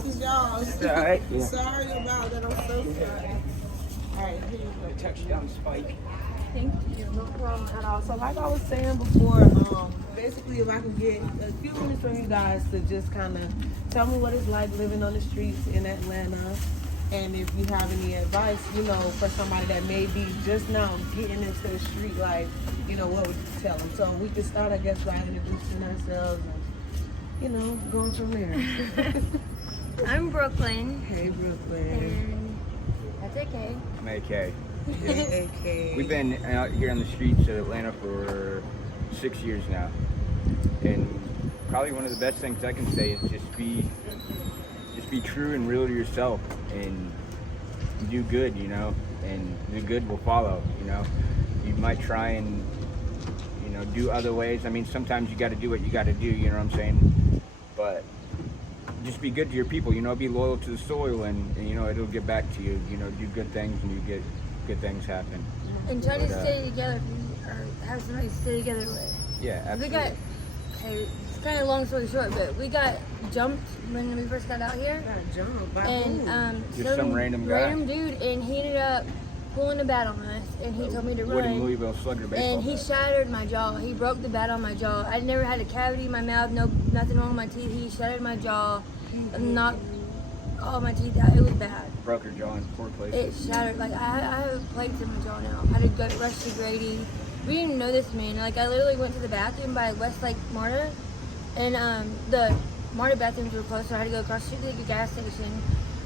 this is y'all's. All right. Yeah. Sorry about that. I'm so sorry. All right, here you go. Touchdown spike. Thank you. No problem at all. So like I was saying before, basically if I can get a few minutes from you guys to just kind of tell me what it's like living on the streets in Atlanta. And if you have any advice, you know, for somebody that may be just now getting into the street life, you know, what would you tell them? So we can start, I guess, by introducing ourselves and, you know, going from there. I'm Brooklyn. Hey, Brooklyn. And that's AK. I'm AK. Hey, AK. We've been out here on the streets of Atlanta for 6 years now, and probably one of the best things I can say is just be true and real to yourself, and do good, you know, and the good will follow. You know, you might try and, you know, do other ways. I mean, sometimes you got to do what you got to do. You know what I'm saying? But just be good to your people. You know, be loyal to the soil, and you know it'll get back to you. You know, do good things, and you get good things happen. And try to stay together, or have somebody to stay together with. Yeah, absolutely. We got, okay, it's kind of long story short, but we got jumped when we first got out here. Got jumped by And Just some random guy. Random dude, and he ended up pulling a bat on us, and he told me to Wooden run. Louisville Slugger baseball And he bat. shattered my jaw. He broke the bat on my jaw. I never had a cavity in my mouth, nothing wrong with my teeth. He shattered my jaw, and knocked all my teeth out. It was bad. Broke her jaw in 4 It places. shattered. Like I have plates in my jaw now. I had to go rush to Grady. We didn't even know this man. Like I literally went to the bathroom by Westlake MARTA, and the MARTA bathrooms were closed, so I had to go across the street to the gas station.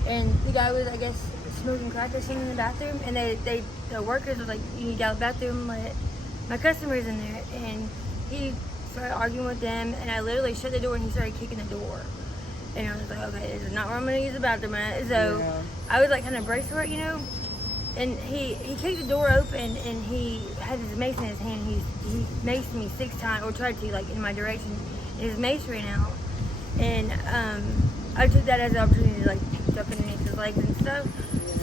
And the guy was, I guess, smoking crack or something in the bathroom. And the workers was like, "You need to get out of the bathroom. My customer's in there." And he started arguing with them, and I literally shut the door, and he started kicking the door. And I was like, okay, this is not where I'm gonna use the bathroom at. So Yeah. I was like kind of braced for it, you know. And he kicked the door open, and he had his mace in his hand. He maced me 6 times, or tried to, like, in my direction. And his mace ran out, and I took that as an opportunity to, like, jump underneath his legs and stuff.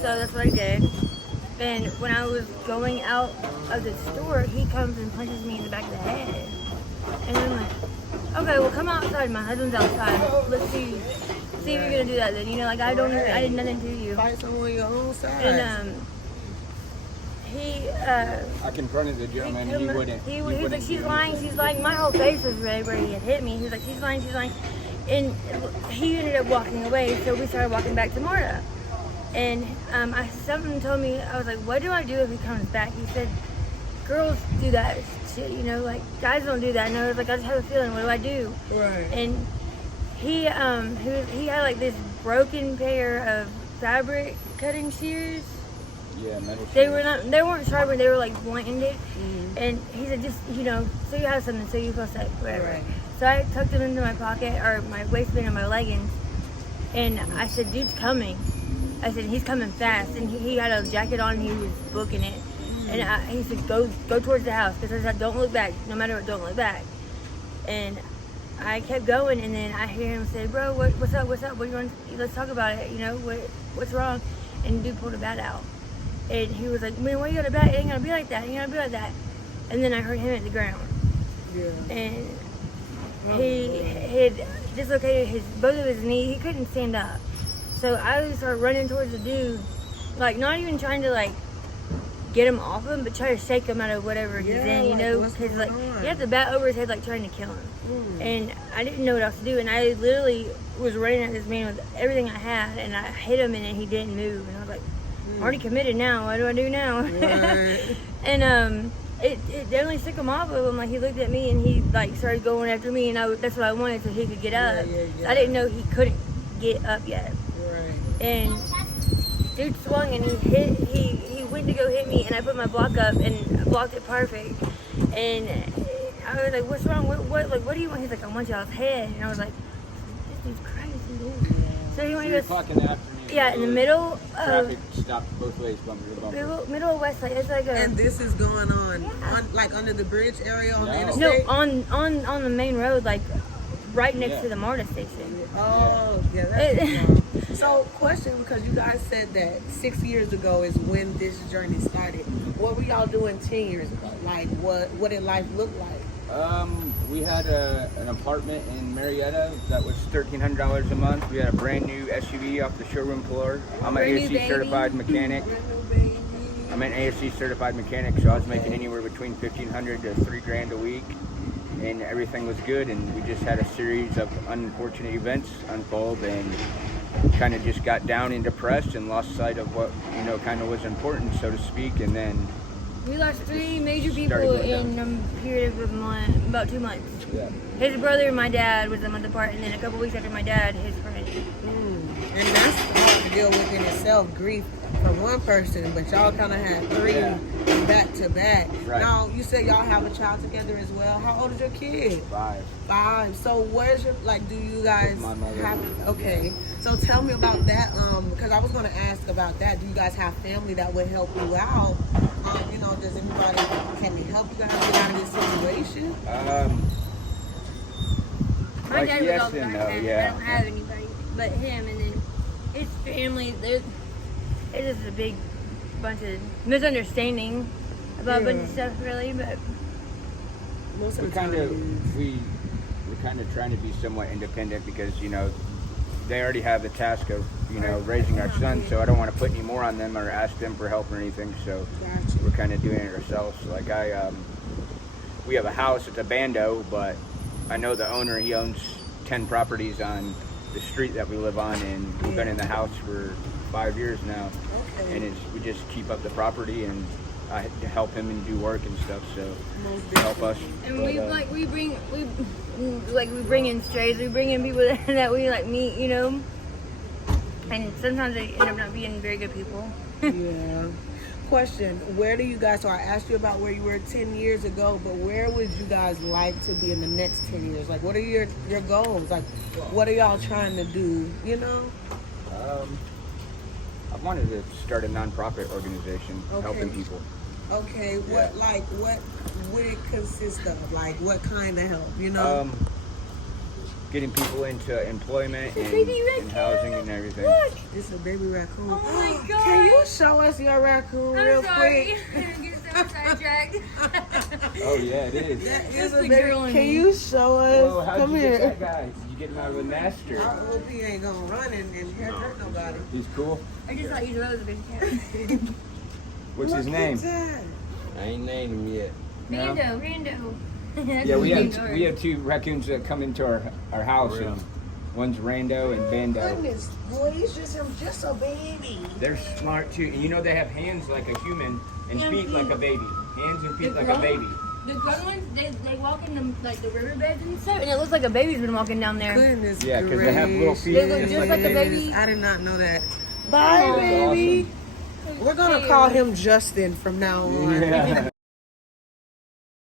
So that's what I did. And when I was going out of the store, he comes and punches me in the back of the head. And I'm like, okay, well, come outside. My husband's outside. Let's see if you're gonna do that then. You know, like I did nothing to you. Fight someone on your own side. And he I confronted the gentleman, and he wouldn't. He was wouldn't like, do she's lying, she's lying. My whole face was red where he had hit me. He was like, she's lying, she's lying. And he ended up walking away, so we started walking back to MARTA. And something told me, I was like, what do I do if he comes back? He said, girls do that shit, you know, like guys don't do that. And I was like, I just have a feeling, what do I do? Right. And he had like this broken pair of fabric cutting shears. Yeah, metal. They weren't sharp, but they were like blended. And he said, just, you know, so you have something, so you feel safe, whatever. Right. So I tucked them into my pocket, or my waistband of my leggings, and I said, dude's coming. I said, he's coming fast. And he had a jacket on, and he was booking it. And he said, go towards the house, because I said, don't look back, no matter what, don't look back. And I kept going, and then I hear him say, bro, what's up, what you want, let's talk about it, you know, what's wrong? And the dude pulled a bat out. And he was like, man, why you got a bat? It ain't gonna be like that, it ain't gonna be like that. And then I heard him hit the ground. Yeah. And he had dislocated both of his knees. He couldn't stand up. So I started running towards the dude, like not even trying to like get him off him, but try to shake him out of whatever he's in, you like, know, what's because like going on? he had the bat over his head, like trying to kill him. And I didn't know what else to do, and I literally was running at this man with everything I had, and I hit him, and then he didn't move, and I was like, I'm already committed now. What do I do now? Right. And it definitely shook him off of him. Like he looked at me, and he like started going after me, and that's what I wanted, so he could get up. Yeah. I didn't know he couldn't get up yet. Right. And dude swung, and he went to go hit me, and I put my block up and blocked it perfect. And I was like, what's wrong? What do you want? He's like, I want y'all's head. And I was like, this dude's crazy, dude. So he went 3 to o'clock in the afternoon. yeah, in the middle of Traffic stopped both ways, bumper to bumper. middle of Westlake. It's like a And this is going on, Yeah. like under the bridge area on the No. interstate? on the main road, like right next Yeah. to the MARTA station. Oh, yeah, It- that's So, question, because you guys said that 6 years ago is when this journey started. What were y'all doing 10 years ago? Like, what did life look like? We had an apartment in Marietta that was $1,300 a month. We had a brand new SUV off the showroom floor. I'm an Brand new ASC certified mechanic. I'm an ASC certified mechanic, so I was making anywhere between $1,500 to $3,000 a week, and everything was good. And we just had a series of unfortunate events unfold, and kind of just got down and depressed and lost sight of what kind of was important, so to speak. And then We lost 3 major Started people going in a period of about 2 months. yeah. His brother and my dad was a month apart, and then a couple weeks after my dad, his friend. And that's hard to deal with in itself, grief from one person, but y'all kind of had 3 Yeah. back to back. Right. Now, you said y'all have a child together as well. How old is your kid? 5. 5. So where's your, do you guys With my mother. have, okay. So tell me about that, because I was going to ask about that. Do you guys have family that would help you out? Does anybody, can we help you guys get out of this situation? My Like, dad yes was all and back no, then. yeah. I don't have anybody but him, and then his family. It's just a big bunch of misunderstanding about a bunch of stuff, really. But Most of We the kind of time. we're kind of trying to be somewhat independent because they already have the task of raising our son, so I don't want to put any more on them or ask them for help or anything. So Gotcha. we're kind of doing it ourselves. Like we have a house. It's a bando, but I know the owner. He owns 10 properties on the street that we live on, and we've been in the house for 5 years now. Okay. And we just keep up the property, and I help him and do work and stuff. So Most help us. and But, we bring in strays. We bring in people that we meet, and sometimes they end up not being very good people. Yeah. Question, where do you guys, so I asked you about where you were 10 years ago, but where would you guys like to be in the next 10 years? What are your goals? What are y'all trying to do, I wanted to start a nonprofit organization Okay. helping people. Okay, Yeah. what would it consist of? What kind of help, Getting people into employment and, baby and housing and everything. Look! It's a baby raccoon. Oh my God. Can you show us your raccoon real I'm sorry. quick? I get so sidetracked. Oh yeah, it is. That That's is a the baby. girl in Can me. you show us? Whoa, how'd Come you here. get that guy? Did you get him out of the nester? I hope he ain't gonna run and hurt nobody. He's cool. I just thought you rose a bit. What's his Look name? at that. I ain't named him yet. No? Rando. That's Yeah, we his have name, we have 2 raccoons that come into our house. For real? And one's Rando and Bando. Goodness, boy, he's just a baby. They're smart too, and they have hands like a human and And feet like a feet. baby. Hands and feet The like a grown- baby. The grown ones, they walk in the riverbeds and stuff, and it looks like a baby's been walking down there. Goodness Yeah, 'cause they have little feet They look just like a gracious. baby. I did not know that. Bye, That's baby. We're gonna call him Justin from now on. Yeah.